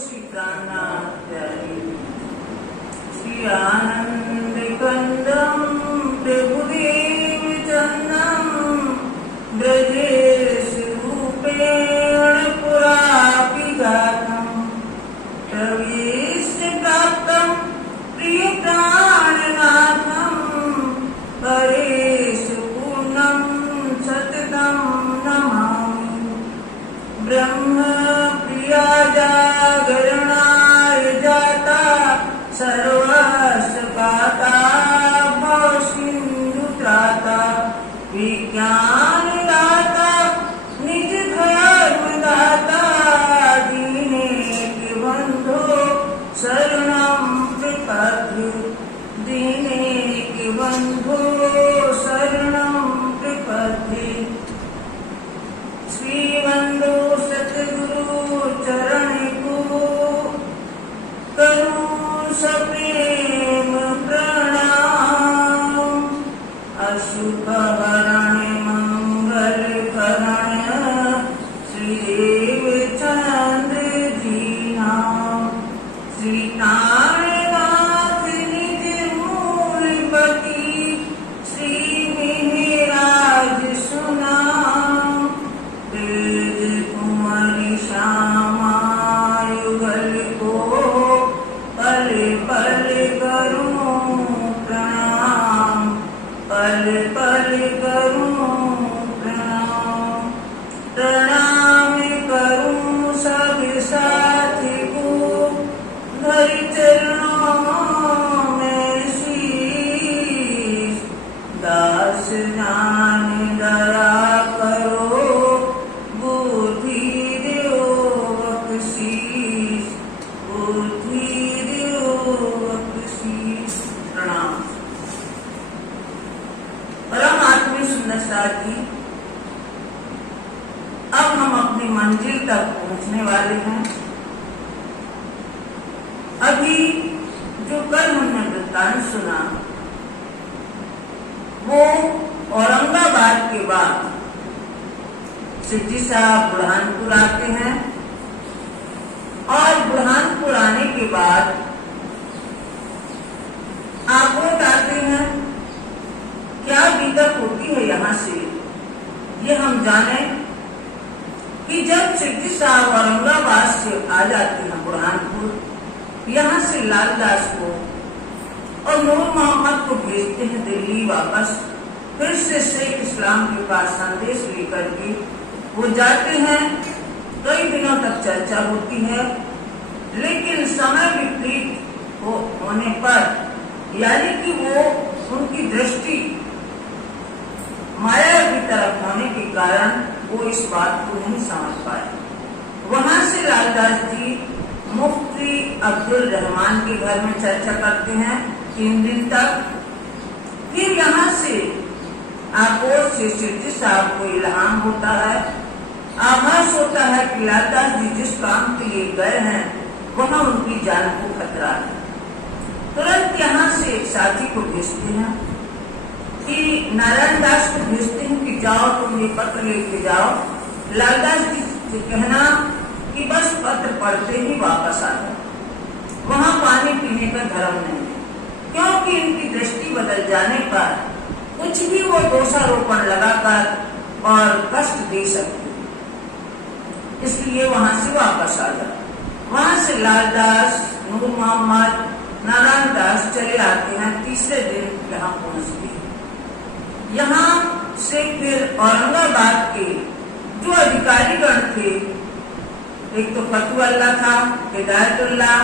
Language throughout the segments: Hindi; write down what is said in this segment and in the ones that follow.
श्री प्राणनाथ श्री आनंद कंदम प्रभुदेव चंदम ब्रजेश रूपेण पुरापि गातम प्रवेश प्राप्तम प्रिय प्राणनाथम परेश पूर्णम सततम नमामि ब्रह्म प्रिया जागरणाय जाता सर्वस्य पाता भवसिन्धु त्राता विज्ञान दाता निज धर्म दाता दीनेक बंधो शरणं प्रपद्ये दीनेक बंधो शरणं प्रपद्ये श्री बंधु सतगुरु चरण को करूं सप्रेम प्रणाम अशुभ हरण मंगल करण श्री देवचंद्र जी नाम श्री प्राणनाथ निज मूलपति श्री मेहराज सुनाम तेज कुंवरी श्यामा युगल को पल पल करूं प्रणाम पल पल करूं प्रणाम प्रणाम करूं सब साथी को धर चरणों में शीश दास जान दया करो बुद्धि दो बख्शीश बुद्धि दो बख्शीश प्रणाम। परम आत्मी सुंदर साथ जी, अब हम अपनी मंजिल तक पहुंचने वाले हैं। अभी जो कल हमने वृत्तांत सुना वो औरंगाबाद के बाद सिद्धि साहब बुरहानपुर आते हैं और बुरहानपुर आने के बाद आकोट आते हैं। क्या विदत होती है यहाँ से ये हम जाने कि जब सिद्धि साहब औरंगाबाद से आ जाते हैं बुरहानपुर, यहाँ से लालदास को और नूर मोहम्मद को भेजते हैं दिल्ली वापस। फिर से शेख इस्लाम के पास संदेश लेकर के वो जाते हैं। कई दिनों तक चर्चा होती है, लेकिन समय विपरीत होने पर यानी कि वो उनकी दृष्टि माया की तरफ होने के कारण वो इस बात को नहीं समझ पाए। वहां से लालदास जी मुफ्ती अब्दुल रहमान के घर में चर्चा करते हैं 3 दिन तक। फिर यहाँ से आकोट से सिद्धि साहब को इल्हाम होता है, आभास होता है कि लालदास जी जिस काम के लिए गए हैं वहाँ उनकी जान को खतरा है। तुरंत यहाँ से एक साथी को भेजते हैं कि नारायण दास को भेजते हैं कि जाओ तुम ये पत्र लेके जाओ, लालदास जी से कहना कि बस पत्र पढ़ते ही वापस आ जाओ। वहाँ पानी पीने का धर्म नहीं है, क्योंकि इनकी दृष्टि बदल जाने पर कुछ भी वो दोषारोपण लगाकर और कष्ट दे सकते, इसलिए वहां से वापस आ जाओ। वहां से लालदास, नूर मोहम्मद, नारायण दास चले आते हैं। तीसरे दिन यहाँ पहुंचते हैं। यहाँ से फिर औरंगाबाद के जो अधिकारीगण थे, एक तो फतुअल्लाह था, हिदायतुल्लाह,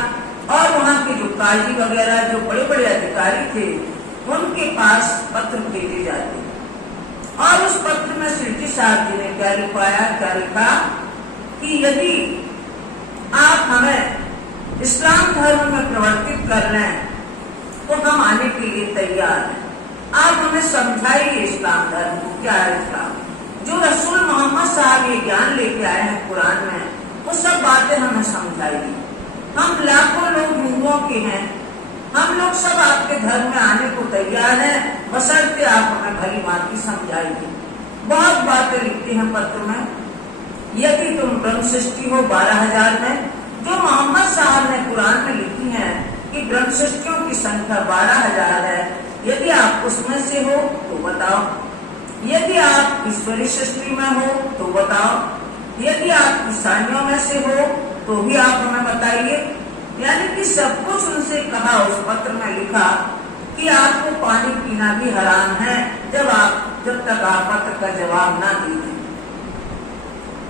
और वहाँ के जो काजी वगैरह जो बड़े बड़े अधिकारी थे उनके पास पत्र भेजे जाते हैं। और उस पत्र में सिद्धि साहब जी ने क्या लिखा कि यदि आप हमें इस्लाम धर्म में प्रवर्तित कर रहे हैं तो हम आने के लिए तैयार हैं। आप हमें समझाइए इस्लाम धर्म को, क्या है इस्लाम। जो रसूल मोहम्मद साहब ये ज्ञान लेके आए हैं कुरान में, वो सब बातें हमें समझाइए। हम लाखों लोग हिंदुओं के हैं, हम लोग सब आपके धर्म में आने को तैयार हैं, बशर्ते आप हमें भली भांति समझाइए। बहुत बातें लिखते हैं पत्र में। यदि तुम ब्रह्म सृष्टि हो 12,000 में, जो मोहम्मद साहब ने कुरान में लिखी है कि ब्रह्मसृष्टियों की संख्या 12,000 है, यदि आप उसमें से हो तो बताओ। यदि आप ईश्वरी सृष्टि में हो तो बताओ। यदि आप ईसाइयों में से हो तो भी आप हमें बताइए। यानी कि सब कुछ उनसे कहा, उस पत्र में लिखा कि आपको पानी पीना भी हराम है जब तक आप पत्र का जवाब ना दीजिए।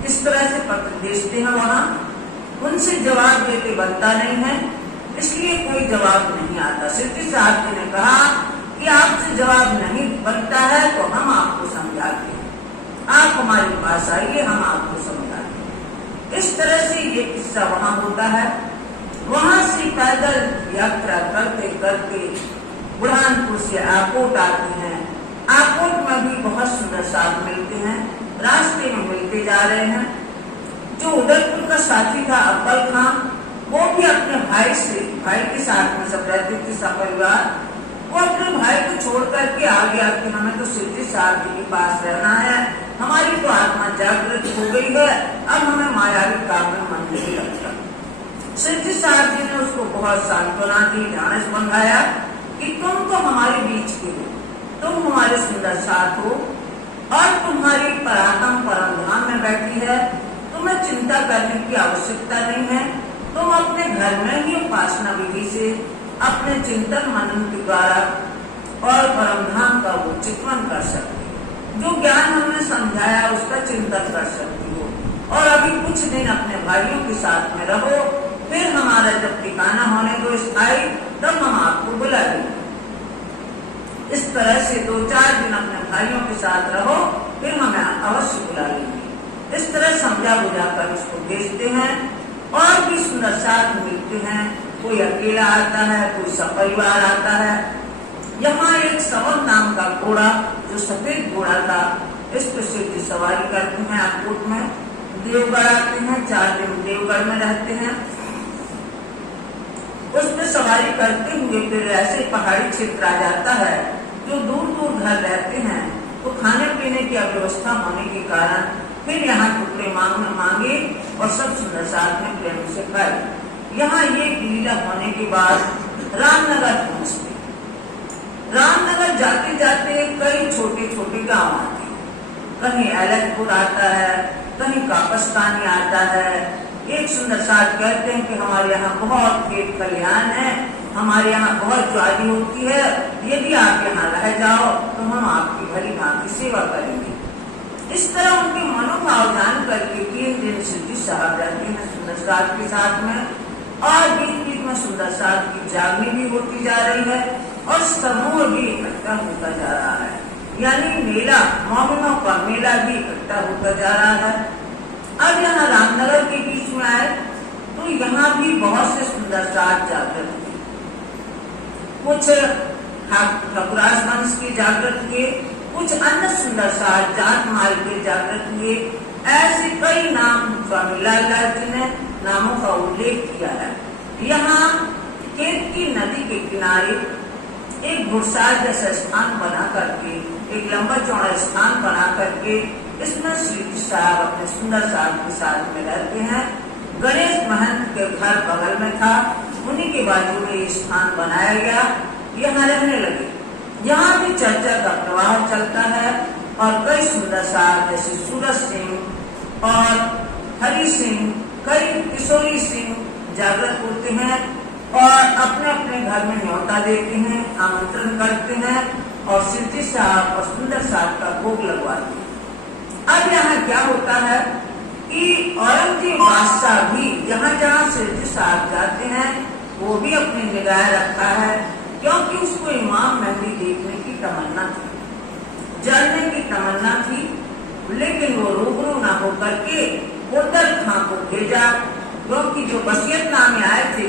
इस तरह से पत्र भेजते हैं वहां, उनसे जवाब देते बनता नहीं है, इसलिए कोई जवाब नहीं आता। सिद्धि साहब जी ने कहा कि आपसे जवाब नहीं बनता है तो हम आपको समझाते हैं, आप हमारे पास आइए, हम आपको समझाते हैं। इस तरह से ये किस्सा वहां होता है। वहां से पैदल यात्रा करते करते बुरहानपुर से आकोट आते हैं। आकोट में भी बहुत सुंदर साथ मिलते हैं, रास्ते में मिलते जा रहे हैं। जो उदयपुर का साथी था अब्बल खान, वो भी अपने भाई के साथ में सब रहते थे, सब परिवार। वो अपने भाई को छोड़ करके आ गया कि हमें तो सिद्धि साहब जी के पास रहना है, हमारी तो आत्मा जागृत हो गई है, अब हमें मायावी काम में मन नहीं लगता। सिद्धि साहब जी ने उसको बहुत सांत्वना दी, ढांढस बंधाया कि तुम तो हमारे बीच के हो, तुम हमारे सुंदर साथ हो और तुम्हारी परात्म परम धाम में बैठी है, तुम्हें चिंता करने की आवश्यकता नहीं है। तुम अपने घर में ही उपासना विधि से अपने चिंतन मनन के द्वारा और परम धाम का वो चिंतन कर सकती हो। जो ज्ञान हमने समझाया उसका चिंतन कर सकती हो। और अभी कुछ दिन अपने भाइयों के साथ में रहो, फिर हमारा जब ठिकाना होने को स्थायी, तब हम आपको बुला लेंगे। इस तरह से 2-4 दिन अपने भाइयों के साथ रहो, फिर हमें अवश्य बुला लेंगे। इस तरह समझा बुझा कर उसको भेजते हैं। और भी सुंदर साथ मिलते हैं, कोई अकेला आता है, कोई सपरिवार आता है। यहाँ एक सवन नाम का घोड़ा, जो सफेद घोड़ा था, इस पर सिद्धि सवारी करते हैं। आकोट में देवगढ़ आते हैं, 4 दिन देवगढ़ में रहते हैं। उस पर सवारी करते हुए फिर ऐसे पहाड़ी क्षेत्र आ जाता है जो दूर दूर घर रहते हैं, तो खाने पीने की अव्यवस्था होने के कारण फिर यहाँ टुकड़े मांगे और सब सुंदर साथ में प्रेम से खाए। यहाँ ये लीला होने के बाद रामनगर पहुंचते। रामनगर जाते जाते कई छोटे छोटे गांव आते हैं, कहीं अलगपुर आता है, कहीं कापस्तानी आता है। एक सुंदर साथ कहते हैं कि हमारे यहाँ बहुत खेत खलिहान है, हमारे यहाँ बहुत ज्वारी होती है, यदि आप यहाँ रह जाओ तो हम आपकी भली भांति सेवा करेंगे। इस तरह उनके मनोभाव जान करके 3 दिन सिद्धि साहब रहते हैं सुंदर साथ के साथ में। और बीच बीच में सुंदर साथ की जागनी भी होती जा रही है और समूह भी इकट्ठा होता जा रहा है। यानी मेला, मोमिनों का मेला भी इकट्ठा होता जा रहा है। अब यहाँ रामनगर के बीच में आए तो यहाँ भी बहुत से सुंदर साथ जागृत हुए। कुछ ठकुरास वंश के जागृत हुए, कुछ अन्य सुंदर साथ जात माल के जागृत हुए। ऐसे कई नाम स्वामी लालदास जी ने नामों का उल्लेख किया है। यहाँ खेत की नदी के किनारे एक घुड़साल जैसा स्थान बना करके, एक लंबा चौड़ा स्थान बना करके, इसमें श्री साहब अपने सुंदर साहब के साथ में रहते हैं। गणेश महंत के घर बगल में था, उन्हीं के बाजू में ये स्थान बनाया गया, यहाँ रहने लगे। यहाँ भी चर्चा का प्रवाह चलता है और कई सुंदर साहब जैसे सूरज सिंह और हरि सिंह, कई किशोरी सिंह जागृत होते हैं और अपने अपने घर में न्योता देते हैं, आमंत्रण करते हैं और सिद्धि साहब और सुंदर साहब का भोग लगवाते हैं। अब यहाँ क्या होता है कि औरंगजेब बादशाह भी जहाँ जहाँ सिद्धि साहब जाते हैं वो भी अपनी निगाह रखता है, क्योंकि उसको इमाम मेहदी देखने की तमन्ना थी, जानने की तमन्ना थी। लेकिन वो रूबरू ना होकर के उदल खां को भेजा, क्योंकि जो वसीयतनामे आए थे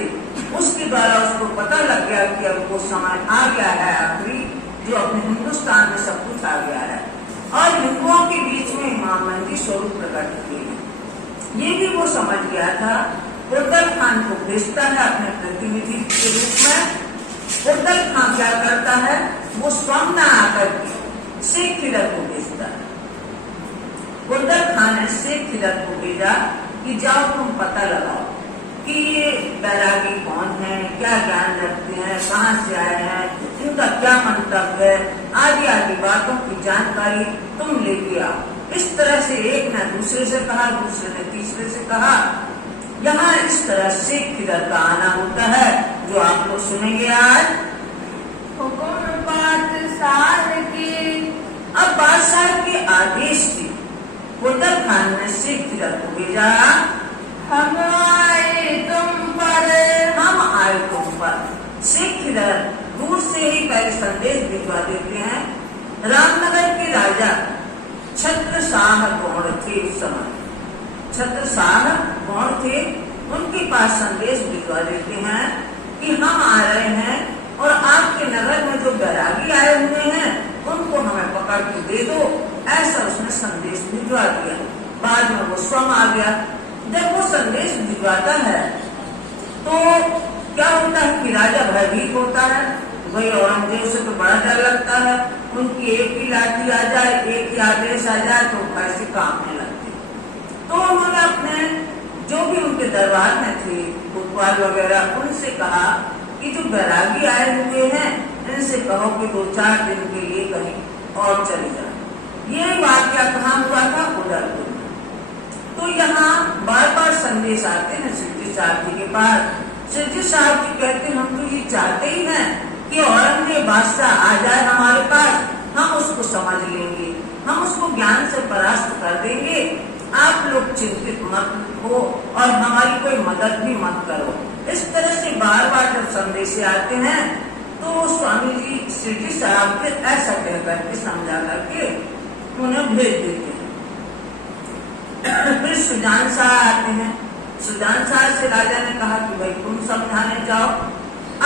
उसके द्वारा उसको पता लग गया कि अब वो समय आ गया है आखिरी, जो अपने हिंदुस्तान में सब कुछ आ गया है और हिंदुओं के बीच में इमाम मेहदी स्वरूप प्रकट हुए हैं। ये भी वो समझ गया था। उदल खान को भेजता है अपने प्रतिनिधि के रूप में। उदल खान क्या करता है, वो स्वयं न आकर के शेख खिलर को भेजता है। उदल खान ने शेख खिलर को भेजा कि जाओ तुम पता लगाओ कि ये बैरागी कौन है, क्या ज्ञान रखते हैं, कहाँ से आए हैं, इनका क्या मंतव्य है, आदि आदि बातों की जानकारी तुम लेके आओ। इस तरह से एक ने दूसरे से कहा, दूसरे ने तीसरे से कहा। यहाँ इस तरह से किधर का आना होता है जो आप लोग सुनेंगे आज। हुकुम बादशाह के, अब बादशाह के आदेश से खुदर खान ने सिख किधर को भेजा, हम आए तुम पर, हम आए तुम पर। सिख किधर दूर से ही पहले संदेश भिजवा देते हैं। रामनगर के राजा छत्रसाल गौड़ थे उस समय, छत्रसाल गौड़ थे, उनके पास संदेश भिजवा देते हैं कि हम आ रहे हैं और आपके नगर में जो बैरागी आए हुए हैं उनको हमें पकड़ के दे दो। ऐसा उसने संदेश भिजवा दिया। बाद में वो स्वयं आ गया। जब वो संदेश भिजवाता है तो क्या होता है कि राजा भयभीत होता है। वही औरंगजेब से तो बड़ा डर लगता है। उनकी एक ही लाठी आ जाए, एक ही आदेश आ जाए तो कैसे कांपने लगते। तो उन्होंने अपने जो भी उनके दरबार में थे कोतवाल वगैरह, उनसे कहा कि जो बैरागी आए हुए हैं इनसे कहो कि 2-4 दिन के लिए कहीं और चले जाए। ये वाक्य कहाँ हुआ था? उदयपुर में। तो यहाँ बार बार संदेश आते हैं सिद्धि साहब जी के पास। सिद्धि साहब जी कहते हम तो ये चाहते ही हैं कि औरंगजेब बादशाह आ जाए हमारे पास, हम उसको समझ लेंगे, हम उसको ज्ञान से परास्त कर देंगे। आप लोग चिंतित मत हो और हमारी कोई मदद भी मत करो। इस तरह से बार बार जब संदेश आते हैं तो स्वामी जी सिद्धि साहब के ऐसा कह करके समझा करके उन्हें भेज देते हैं। फिर सुजान शाह आते हैं। सुजान शाह से राजा ने कहा कि भाई तुम समझाने जाओ।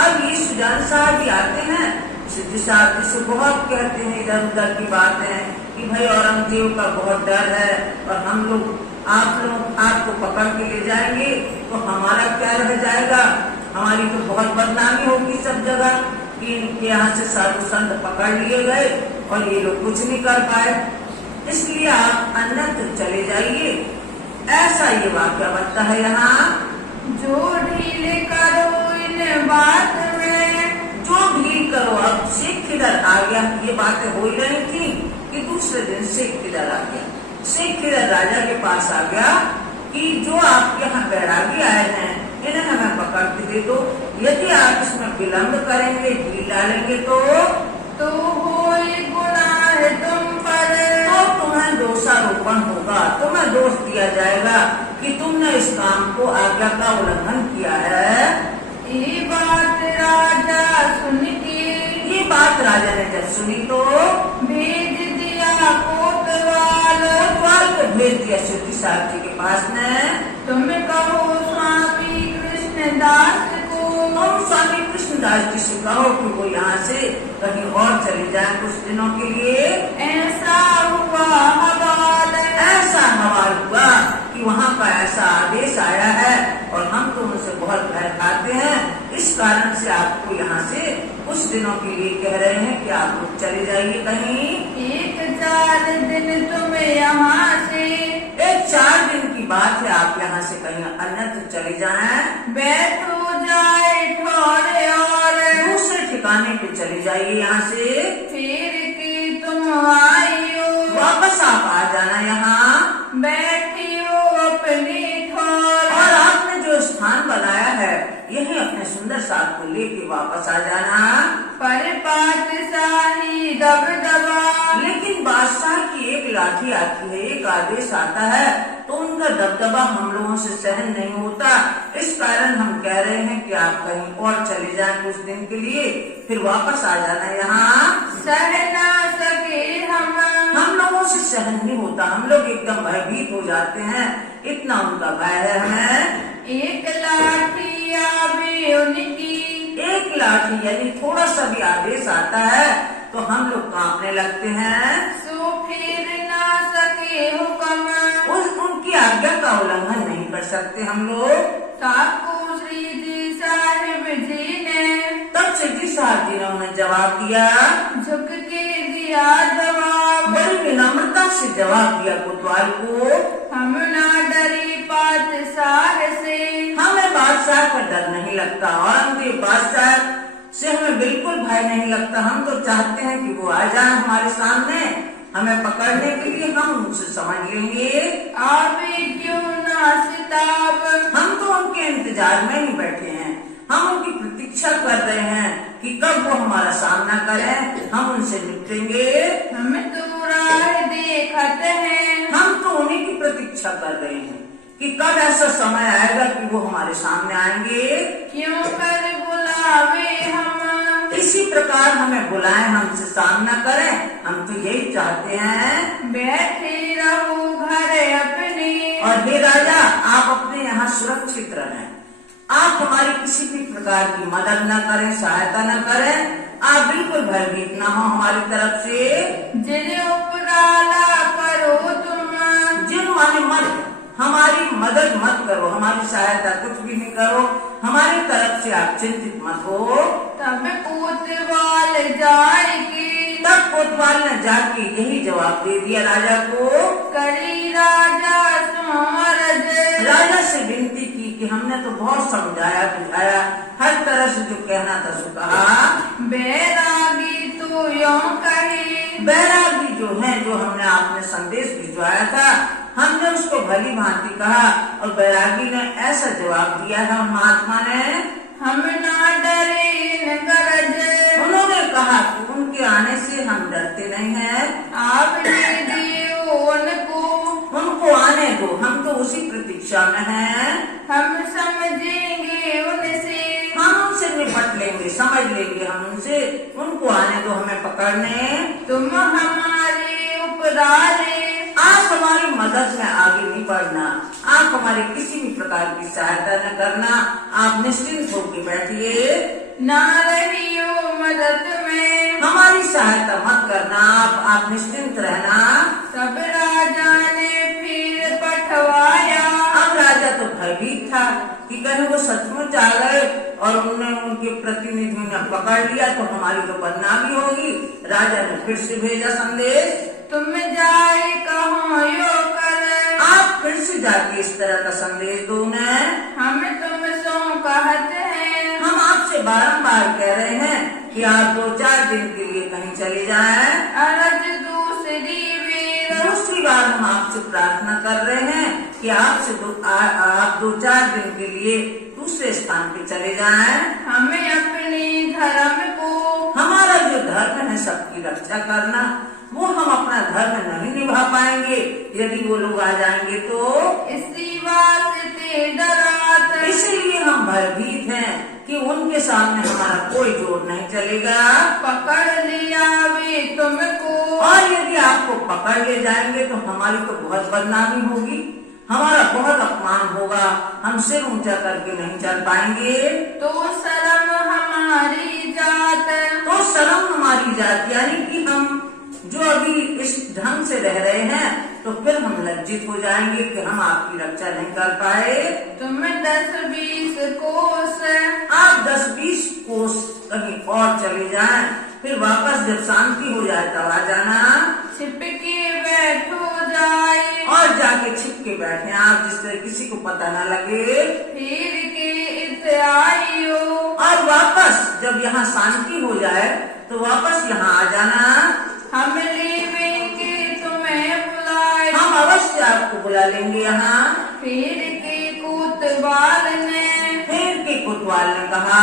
अब ये सुजान शाह भी आते हैं, सिद्धि साहब जी से बहुत कहते हैं इधर उधर की बातें कि भाई औरंगजेब का बहुत डर है और हम लोग आपको पकड़ के ले जाएंगे तो हमारा क्या रह जाएगा, हमारी तो बहुत बदनामी होगी सब जगह कि इनके यहाँ से साधु संत पकड़ लिए गए और ये लोग कुछ नहीं कर पाए, इसलिए आप अन्यत्र चले जाइए। ऐसा ये वाक्य बनता है यहाँ। जो ढीले करो इन बात में, जो ढील करो। अब सिख किधर आ गया, ये बातें हो ही रही थी कि दूसरे दिन सिख किधर आ गया। सिख किधर राजा के पास आ गया कि जो आपके यहाँ बैरागी आए हैं इन्हें हमें पकड़ के दे दो। यदि आप इसमें विलम्ब करेंगे, ढील डालेंगे तो होई गुनाह तुम पर, तो तुम्हें दोषारोपण होगा, तुम्हें दोष दिया जाएगा कि तुमने इस काम को आज्ञा का उल्लंघन किया है। ये बात राजा सुन के, ये बात राजा ने जब सुनी तो भेज दिया कोतवाल, कोतवाल को भेज दिया सिद्धि साहब जी के पास में। तुम कहो स्वामी कृष्णदास को, तुम स्वामी कृष्णदास जी से कहो कि वो यहाँ से कहीं और चले जाए कुछ दिनों के लिए। ऐसा हुआ हवाल, ऐसा हवाल हुआ कि वहाँ का ऐसा आदेश आया है और हम तो उनसे बहुत भय खाते हैं, इस कारण से आपको यहाँ से कुछ दिनों के लिए कह रहे हैं कि आप लोग चले जाइए कहीं। 1-4 दिन तुम यहाँ से, 4 दिन की बात है, आप यहाँ से कहीं अन्यत्र चले जाएं। बैठ हो जाए ठौरे और दूसरे ठिकाने पे चले जाइए यहाँ से। फिर के तुम आइयो, वापस आप आ जाना यहाँ। बैठियो अपने ठौर, और आपने जो स्थान बनाया है यही अपने सुंदर साथ को लेके वापस आ जाना। पर बादशाही दबदबा, लेकिन बादशाह की एक लाठी आती है, एक आदेश आता है तो उनका दबदबा हम लोगों से सहन नहीं होता। इस कारण हम कह रहे हैं कि आप कहीं और चले जाएं कुछ दिन के लिए, फिर वापस आ जाना यहाँ। सह ना सके हम लोगों से सहन नहीं होता, हम लोग एकदम भयभीत हो जाते हैं, इतना उनका भय है हमें। एक लाठी आवे उनकी, एक लाठी यानी थोड़ा सा भी आदेश आता है तो हम लोग कांपने लगते हैं। सो फिर ना सके हुक्म, उनकी आज्ञा का उल्लंघन नहीं कर सकते हम लोग। ताको श्री जी साहिब जी ने, तब सिद्धि साहब जी ने उन्हें जवाब दिया, झुक के दिया जवाब, बड़ी विनम्रता से जवाब दिया कोतवाल को। हम ना डरी बादशाह से, हमें हमें बादशाह का डर नहीं लगता, औरंगजेब बादशाह से हमें बिल्कुल भय नहीं लगता। हम तो चाहते हैं कि वो आ जाए हमारे सामने, हमें पकड़ने के लिए, हम उनसे समझ लेंगे। आवे क्यों ना सिताब, हम तो उनके इंतजार में ही बैठे हैं, हम उनकी प्रतीक्षा कर रहे हैं कि कब वो हमारा सामना करें, हम उनसे निपटेंगे। हम तो राह देखते हैं, हम तो उन्हीं की प्रतीक्षा कर रहे हैं कि कब ऐसा समय आएगा कि वो हमारे सामने आएंगे। क्यों कर बुलावे हम, इसी प्रकार हमें बुलाएं, हमसे सामना करें, हम तो यही चाहते हैं। बैठे रहो घर अपने, और हे राजा, आप अपने यहाँ सुरक्षित रहें, आप हमारी किसी भी प्रकार की मदद न करें, सहायता न करें, आप बिल्कुल भयभीत न हो हमारी तरफ से। जिन उपराला करो तुम, जिन माने मत, हमारी मदद मत करो, हमारी सहायता कुछ भी नहीं करो, हमारी तरफ से आप चिंतित मत हो। तब कोतवाल जाएगी, तब कोतवाल ने जाके यही जवाब दे दिया राजा को। करी राजा सुमरज, राजा से विनती की कि हमने तो बहुत समझाया बुझाया, हर तरह से जो कहना था सो कहा। बैरागी तो यों कहे, बैरागी जो है, जो हमने आपने संदेश भिजवाया था, हमने उसको भली भांति कहा, और बैरागी ने ऐसा जवाब दिया है महात्मा ने, हम ना डरे न गरज, उन्होंने कहा कि उनके आने से हम डरते नहीं हैं, आपने दियो उनको आने दो, हम तो उसी प्रतीक्षा में हैं। हम समझेंगे उनसे, हम उनसे निपट लेंगे, समझ लेंगे हम उनसे, उनको आने दो हमें पकड़ने। तुम हमारे उपराले, आप हमारी मदद में आगे नहीं बढ़ना, आप हमारी किसी भी प्रकार की सहायता न करना, आप निश्चिंत होकर बैठिए। ना रहियो मदद में, हमारी सहायता मत करना, आप निश्चिंत रहना। तब राजा ने फिर पठवाया, अब राजा तो भयभीत था कि कहीं वो सचमुच आ गए और उनके प्रतिनिधि ने पकड़ लिया तो हमारी तो बदनामी होगी। राजा ने फिर से भेजा संदेश, तुम जाए कहो यो कर, आप फिर से जाके इस तरह का संदेश दो न। हम तुम सो कहते हैं, हम आपसे बारंबार कह रहे हैं कि आप 2-4 दिन के लिए कहीं चले जाएं। अरज दूसरी वीर, दूसरी बार हम आपसे प्रार्थना कर रहे हैं कि आपसे आप 2-4 दिन के लिए दूसरे स्थान पे चले जाएं। हमें अपने धर्म को, हमारा जो धर्म है सबकी रक्षा करना, वो हम अपना धर्म नहीं निभा पाएंगे यदि वो लोग आ जाएंगे तो। इसी वास्ते डरात, इसलिए हम भयभीत हैं कि उनके सामने हमारा कोई जोर नहीं चलेगा। पकड़ लिया वे तुमको, और यदि आपको पकड़ ले जाएंगे तो हमारी तो बहुत बदनामी होगी, हमारा बहुत अपमान होगा, हम सिर ऊंचा करके नहीं चल पाएंगे। तो शर्म हमारी जात, तो शर्म हमारी जात, यानी कि हम जो अभी इस ढंग से रह रहे हैं तो फिर हम लज्जित हो जाएंगे कि हम आपकी रक्षा नहीं कर पाए। तुम 10-20 कोस, आप 10-20 कोस कहीं और चले जाएं, फिर वापस जब शांति हो जाए तब आ जाना। छिपके बैठो जाए, और जाके छिप के बैठे आप, जिस तरह किसी को पता न लगे। फिर के इत आइयो, और वापस जब यहाँ शांति हो जाए तो वापस यहाँ आ जाना। हम लेवेंगे तुम्हें बुलाए, हम अवश्य आपको बुला लेंगे यहाँ। फिर के कोतवाल ने, फिर के कोतवाल ने कहा,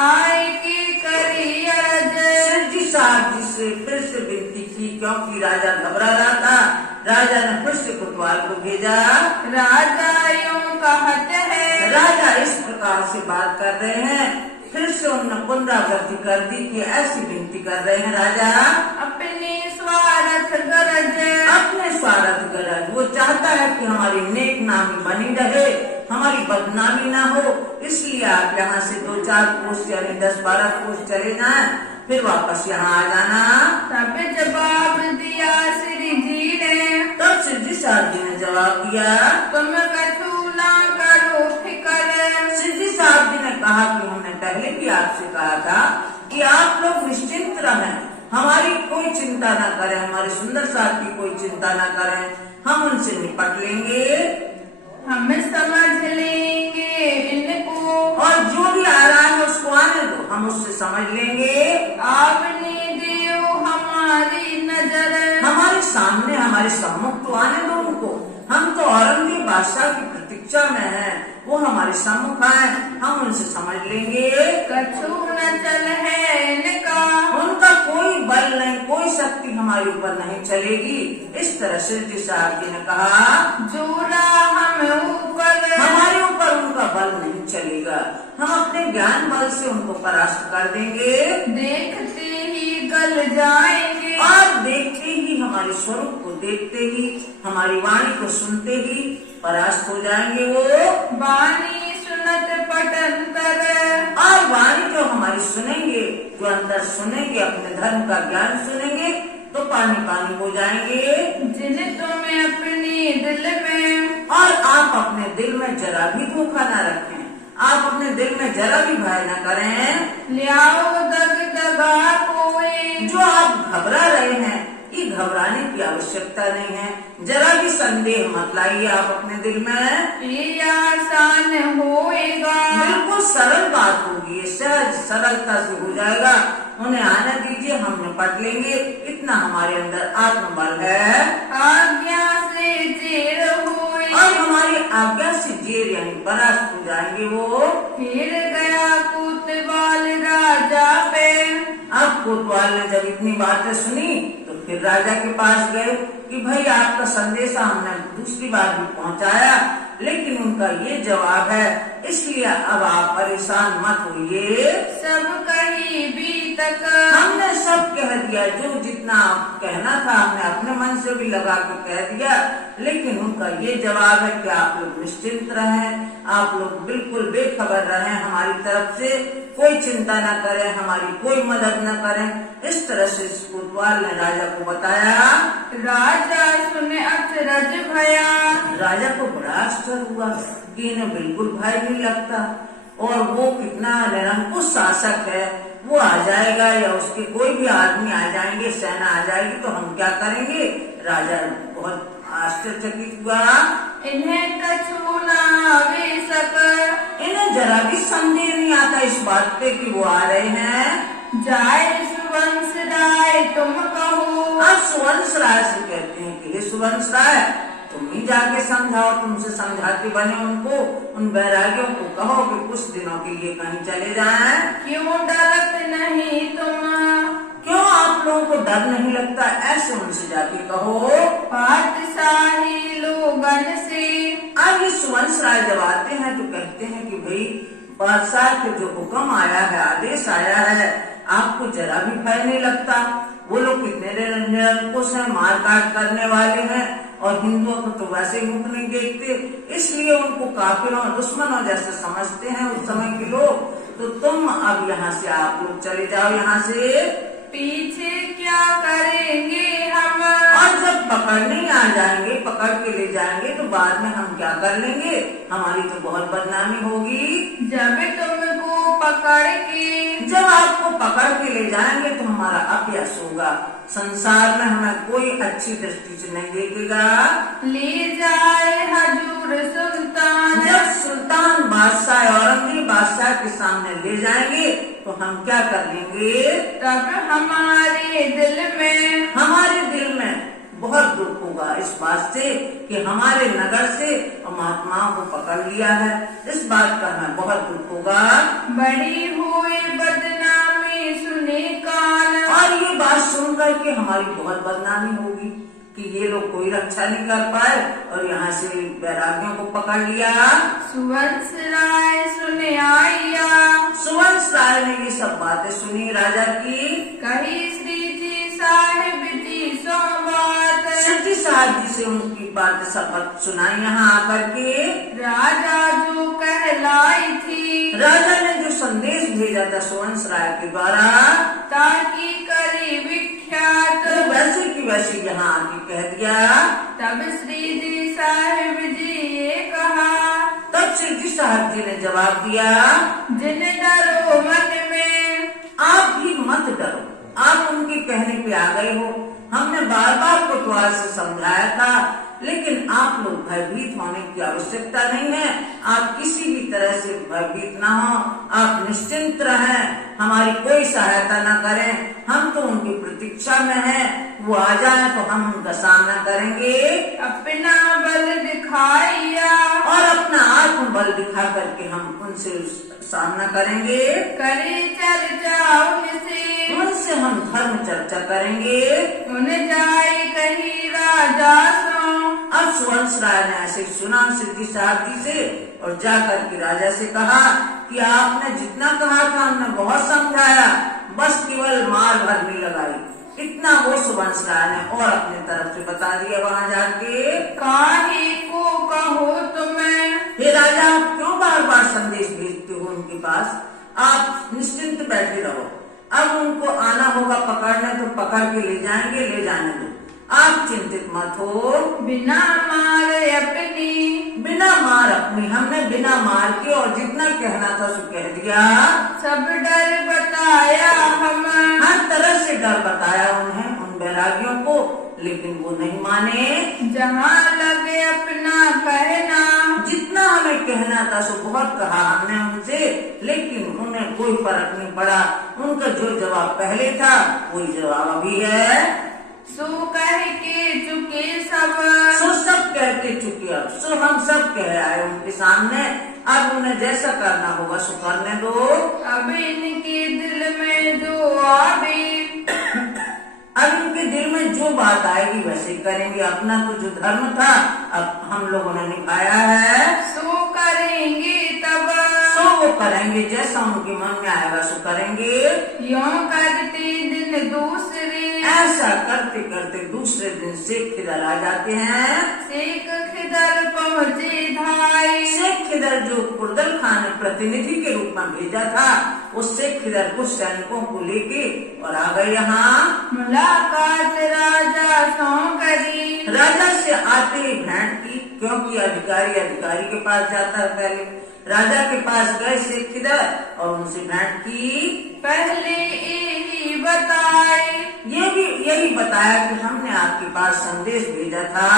आए की करी अरज, सिरजी साहब जी से फिर से विनती की, क्योंकि राजा घबरा रहा था। राजा ने फिर से कोतवाल को भेजा। राजा यूं कहते हैं, राजा इस प्रकार से बात कर रहे हैं, फिर से उन्होंने पुनरावृत्ति कर दी कि ऐसी विनती कर रहे हैं राजा, अपने स्वार्थ गरज, अपने स्वार्थ गरज, वो चाहता है कि हमारी नेक नामी बनी रहे, हमारी बदनामी ना हो, इसलिए आप यहाँ से 2-4 कोस यानी 10-12 कोस चले जाएं, फिर वापस यहाँ आ जाना। तब जवाब दिया श्री जी ने, तब सिरजी साहब जी ने जवाब दिया, तुम कछु ना करो फिकर, सिरजी साहब जी ने कहा कि हमने पहले भी आपसे कहा था कि आप लोग निश्चिंत रहें, हमारी कोई चिंता ना करें, हमारे सुंदर साहब की कोई चिंता ना करें, हम उनसे निपट लेंगे, हम समझ लेंगे इन हम उससे समझ लेंगे। आपने देव हमारी नजर, हमारे सामने हमारे सम्मुख तो आने दो उनको। हम तो औरंगजेब बादशाह की प्रतीक्षा में हैं, वो हमारे सम्मुख आए, हम उनसे समझ लेंगे। कछु न चल है इनका, उनका कोई बल नहीं, कोई शक्ति हमारे ऊपर नहीं चलेगी। इस तरह श्री जी साहब जी ने कहा, जोरा हम ऊपर, हमारे ऊपर उनका बल नहीं चलेगा, हम अपने ज्ञान बल से उनको परास्त कर देंगे। देखते ही गल जाएंगे, और देखते ही हमारे स्वरूप को देखते ही, हमारी वाणी को सुनते ही परास्त हो जाएंगे वो। वाणी सुनत पटंतर, और वाणी जो हमारी सुनेंगे, जो अंदर सुनेंगे, अपने धर्म का ज्ञान सुनेंगे, तो पानी पानी हो जाएंगे। जिन्हें तुम्हें अपने दिल में, और आप अपने दिल में जरा भी धोखा न रखें, आप अपने दिल में जरा भी भय न करें। लियाओ दग दगा कोई, जो आप घबरा रहे हैं, ये घबराने की आवश्यकता नहीं है। जरा भी संदेह मत लाइए आप अपने दिल में, ये आसान होएगा। बिल्कुल सरल बात होगी, ये सहज सरलता से हो जाएगा। उन्हें आने दीजिए, हम निपट लेंगे, इतना हमारे अंदर आत्मबल है। आज्ञा से जेर होए, और हमारी आज्ञा से जेर यानी परास्त हो जाएंगे वो। फिर गया कोतवाल राजा पे, अब कोतवाल ने जब इतनी बातें सुनी तो फिर राजा के पास गए कि भाई आपका संदेशा हमने दूसरी बार भी पहुंचाया, लेकिन उनका ये जवाब है, इसलिए अब आप परेशान मत होइए। सब कही भी तक, हमने सब कह दिया, जो जितना कहना था हमने अपने मन से भी लगा के कह दिया, लेकिन उनका ये जवाब है कि आप लोग निश्चिंत रहें, आप लोग बिल्कुल बेखबर रहें, हमारी तरफ से कोई चिंता न करें, हमारी कोई मदद न करें। इस तरह से कोतवाल ने राजा को बताया। राजा सुने अचरज भया, राजा को बड़ा आश्चर्य हुआ कि इन्हें बिल्कुल भय नहीं लगता, और वो कितना निरंकुश शासक है, वो आ जाएगा या उसके कोई भी आदमी आ जाएंगे, सेना आ जाएगी तो हम क्या करेंगे। राजा बहुत आश्चर्यचकित हुआ। इन्हें कछु न आवे सक, इन्हें जरा भी संदेह नहीं आता इस बात पे कि वो आ रहे हैं। जाए सुवंश राय तुम कहो, अब सुवंश राय से कहते हैं कि हे सुवंश राय, तुम ही जाके समझाओ, तुमसे समझाते बने उनको, उन बैरागियों को कहो कि कुछ दिनों के लिए कहीं चले जाएं। क्यों डरत नहीं तुम, क्यों आप लोगों को डर नहीं लगता, ऐसे उनसे जाके कहो। पातशाही लोगन से, अब ये सुवंश राय जब आते हैं तो कहते हैं कि भाई बादशाह के जो हुक्म आया है, आदेश आया है, आपको जरा भी भय नहीं लगता। वो लोग कितने निरंकुश हैं, मारकाट करने वाले हैं, और हिंदुओं को तो वैसे ही मुख नहीं देखते, इसलिए उनको काफिरों दुश्मनों जैसे समझते हैं उस समय के लोग। तो तुम अब यहाँ से आप लोग चले जाओ यहाँ से। पीछे क्या करेंगे हम, और जब पकड़ने आ जाएंगे, पकड़ के ले जाएंगे, तो बाद में हम क्या कर लेंगे, हमारी तो बहुत बदनामी होगी। जब तुमको पकड़ के, जब आपको पकड़ के ले जाएंगे तो हमारा अपयश होगा, संसार में हमें कोई अच्छी दृष्टि से नहीं देखेगा। ले जाए हजूर सुल्तान, जब सुल्तान बादशाह औरंगजेब बादशाह के सामने ले जाएंगे तो हम क्या कर लेंगे, तब हमारे दिल में, हमारे दिल में बहुत दुख होगा इस बात से कि हमारे नगर से महात्माओं को पकड़ लिया है, इस बात का हमें बहुत दुख होगा। बड़ी हुई बदनामी सुने कान, और ये बात सुनकर के हमारी बहुत बदनामी होगी कि ये लोग कोई रक्षा नहीं कर पाए और यहाँ से बैरागियों को पकड़ लिया। सुवंश राय सुने आया, सुवंश राय ने ये सब बातें सुनी राजा की। कही श्री जी साहिब जी संवाद, श्री साहब जी से उनकी बातें शपथ सुनाई यहाँ आकर के। राजा जो कहलाई थी, राजा ने जो संदेश भेजा था सुवंश राय के द्वारा, ताकि करे विख्यात, तो वैसे की वैसे यहाँ आके कह दिया। तब श्री जी साहिब जी ये कहा, तब श्री साहब जी ने जवाब दिया, जिन डरो मन में, आप भी मत डरो, आप उनके कहने पे आ गए हो, हमने बार बार कोतवाल से समझाया था, लेकिन आप लोग भयभीत होने की आवश्यकता नहीं है, आप किसी भी तरह से भयभीत ना हो, आप निश्चिंत रहें, हमारी कोई सहायता न करें, हम तो उनकी प्रतीक्षा में हैं, वो आ जाए तो हम उनका सामना करेंगे अपना बल दिखाया, और अपना आत्मबल दिखा करके हम उनसे सामना करेंगे। करे चर्चा उनसे, उनसे हम धर्म चर्चा करेंगे। उन जाए कही राजा सो, अब सुवंश राय ने ऐसे सुना सिद्धि साहब जी से और जाकर के राजा से कहा कि आपने जितना कहा था हमने बहुत समझाया, बस केवल मार भर नहीं लगाई। इतना वो सुवंश राय ने और अपने तरफ से बता दिया वहाँ जाके। काहे को कहो तुम्हें, हे राजा, आप क्यों बार बार संदेश भेजते हो उनके पास? आप निश्चिंत बैठे रहो, अब उनको आना होगा पकड़ने तो पकड़ के ले जाएंगे, ले जाने दो, आप चिंतित मत हो। बिना मारे अपनी, बिना मार अपनी, हमने बिना मार के और जितना कहना था सो कह दिया। सब डर बताया हम, हर तरह से डर बताया उन्हें, उन बैरागियों को, लेकिन वो नहीं माने। जहाँ लगे अपना कहना, जितना हमें कहना था सो बहुत कहा हमने उनसे, लेकिन उन्हें कोई फर्क नहीं पड़ा। उनका जो जवाब पहले था वही जवाब अभी है। सो कह के चुके सब, सो सब कह के चुके, अब सो हम सब कह आए उनके सामने, अब उन्हें जैसा करना होगा सो करने दो। अब इनके दिल में जो आवे, अब इनके दिल में जो बात आएगी वैसे ही करेंगे। अपना तो जो धर्म था अब हम लोगों ने निभाया है, सो करेंगे तब, सो वो करेंगे, जैसा उनके मन में आएगा सो करेंगे। यों करते दिन दूसरे, ऐसा करते करते दूसरे दिन शेख खिदर आ जाते हैं। शेख खिदर पहुँचे धाई, शेख खिदर जो कुर्दल खान ने प्रतिनिधि के रूप में भेजा था, वो शेख खिदर कुछ सैनिकों को लेके और आ गए यहाँ। मुलाकात राजा सो करी, राजा से आते ही भेंट की, क्योंकि अधिकारी के पास जाता है पहले। राजा के पास गए शेख खिदर और उनसे भेंट की। पहले यही बताए, यही बताया कि हमने आपके पास संदेश भेजा था,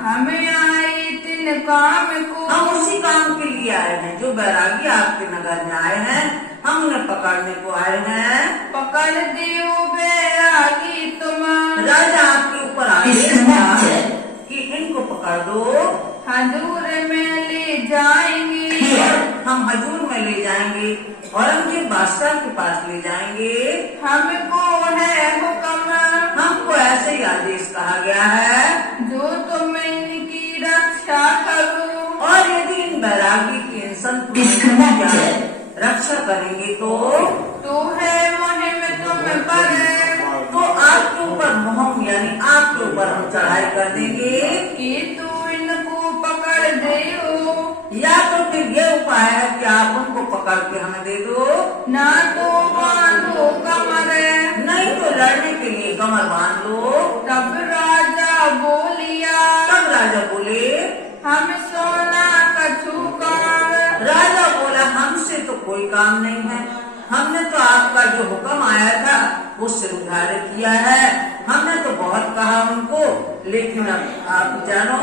हमें आए तीन काम को, हम उसी काम के लिए आए हैं। जो बैरागी आपके नगर में आए हैं, हम उन्हें पकड़ने को आए हैं। पकड़ दियो बैरागी तुम, राजा आपके ऊपर आदेश था कि इनको पकड़ दो, हजूर में ले जाएंगे, हम हजूर में ले जाएंगे, औरंगजेब बादशाह के पास ले जाएंगे। हमको है हुक्म, हमको ऐसे ही आदेश कहा गया है, जो तुम इनकी रक्षा करो, और यदि इन बैरागी की इन संत रक्षा करेंगे तो है मुहिम तुम पर, तो आपके ऊपर मुहिम यानी आपके ऊपर हम चढ़ाई कर देंगे। कि तू इनको पकड़ दे, या तो फिर ये उपाय है कि आप उनको पकड़ के हमें दे दो, ना तो बांधो कमर, नहीं तो लड़ने के लिए कमर बांध लो। तब राजा बोलिया, तब राजा बोले, हम सोना कछु काम, राजा बोला हमसे तो कोई काम नहीं है, हमने तो आपका जो हुक्म आया था वो सिर उधारे किया है। हमने तो बहुत कहा उनको, लेकिन अब आप जानो,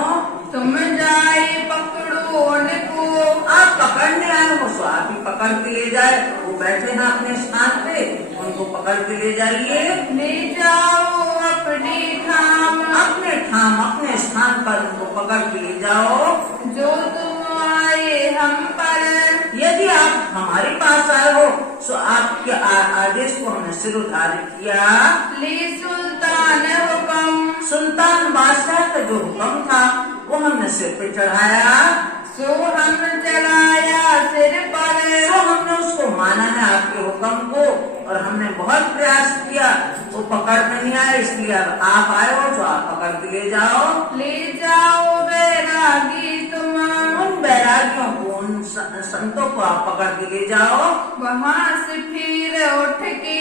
तुम जाए पकड़ो उनको, आप पकड़ने आए हो सो आप ही पकड़ के ले जाए। वो बैठे हैं अपने स्थान पे, उनको पकड़ के ले जाइए। ले जाओ अपने ठाम, अपने स्थान पर उनको पकड़ के ले जाओ। जो तुम आए हम पर, यदि आप हमारे पास आए हो तो आपके आदेश को हमने सिर उधार किया। ले सुल्तान हुक्म, सुल्तान बादशाह का जो हुक्म था वो हमने सिर पे चढ़ाया, सो हम चढ़ाया सिर पर, तो हमने उसको माना है आपके हुक्म को, और हमने बहुत प्रयास किया। वो पकड़ में नहीं आया, इसलिए अब आप आए हो तो आप पकड़ के ले जाओ। ले जाओ बैरागी तुम, उन बैरागियों को, उन संतों को आप पकड़ के ले जाओ। वहाँ से फिर उठ के,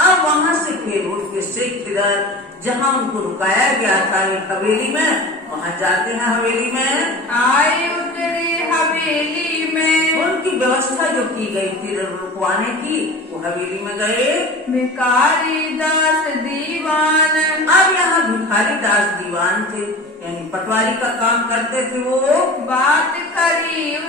अब वहाँ से फिर उठ के शेख खिदर जहाँ उनको रुकाया गया था एक हवेली में, वहाँ जाते हैं हवेली में। आए उतरे हवेली में, उनकी व्यवस्था जो की गई थी रुकवाने की, वो हवेली में गए। भिखारी दास दीवान, अब यहाँ भिखारी दास दीवान थे, यानी पटवारी का काम करते थे वो। बात करी